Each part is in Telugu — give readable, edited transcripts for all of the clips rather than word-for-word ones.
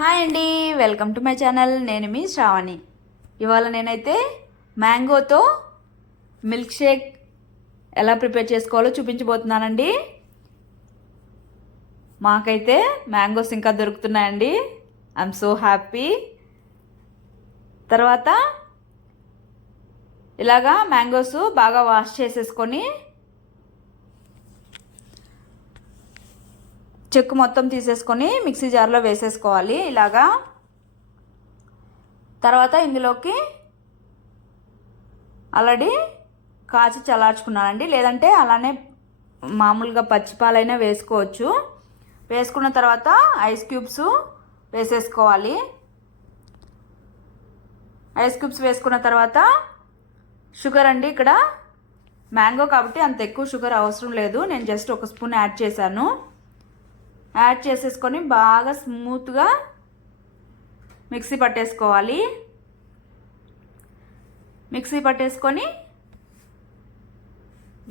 హాయ్ అండి, వెల్కమ్ టు మై ఛానల్. నేను మీ శ్రావణి. ఇవాళ నేనైతే మ్యాంగోతో మిల్క్ షేక్ ఎలా ప్రిపేర్ చేసుకోవాలో చూపించబోతున్నానండి. మాకైతే మ్యాంగోస్ ఇంకా దొరుకుతున్నాయండి. I'm so happy. తర్వాత ఇలాగా మ్యాంగోస్ బాగా వాష్ చేసేసుకొని చెక్కు మొత్తం తీసేసుకొని మిక్సీ జార్లో వేసేసుకోవాలి ఇలాగా. తర్వాత ఇందులోకి ఆల్రెడీ కాచి చల్లార్చుకున్నానండి, లేదంటే అలానే మామూలుగా పచ్చిపాలైనా వేసుకోవచ్చు. వేసుకున్న తర్వాత ఐస్ క్యూబ్స్ వేసేసుకోవాలి. ఐస్ క్యూబ్స్ వేసుకున్న తర్వాత షుగర్ అండి. ఇక్కడ మ్యాంగో కాబట్టి అంత ఎక్కువ షుగర్ అవసరం లేదు, నేను జస్ట్ ఒక స్పూన్ యాడ్ చేశాను. యాడ్ చేసేసుకొని బాగా స్మూత్గా మిక్సీ పట్టేసుకోవాలి. మిక్సీ పట్టేసుకొని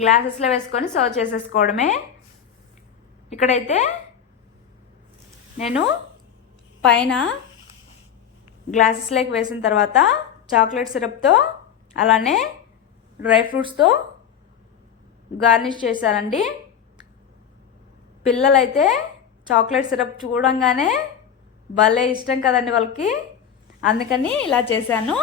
గ్లాసెస్లో వేసుకొని సర్వ్ చేసేసుకోవడమే. ఇక్కడైతే నేను పైన గ్లాసెస్లోకి వేసిన తర్వాత చాక్లెట్ సిరప్తో అలానే డ్రై ఫ్రూట్స్తో గార్నిష్ చేశానండి. పిల్లలైతే చాక్లెట్ సిరప్ చూడంగానే భలే ఇష్టం కదండి వాళ్ళకి, అందుకని ఇలా చేశాను.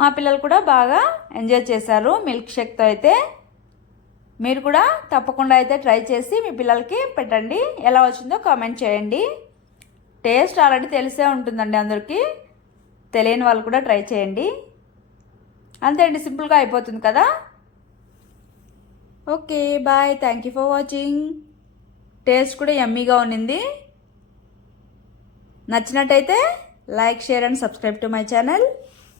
మా పిల్లలు కూడా బాగా ఎంజాయ్ చేశారు మిల్క్ షేక్తో. అయితే మీరు కూడా తప్పకుండా అయితే ట్రై చేసి మీ పిల్లలకి పెట్టండి. ఎలా వచ్చిందో కామెంట్ చేయండి. టేస్ట్ ఆల్రెడీ తెలిసే ఉంటుందండి అందరికీ, తెలియని వాళ్ళు కూడా ట్రై చేయండి. అంతే అండి, సింపుల్గా అయిపోతుంది కదా. Okay bye, thank you for watching. Taste కూడా యమ్మీగా ఉన్నింది. నచ్చినట్టయితే like, share and subscribe to my channel.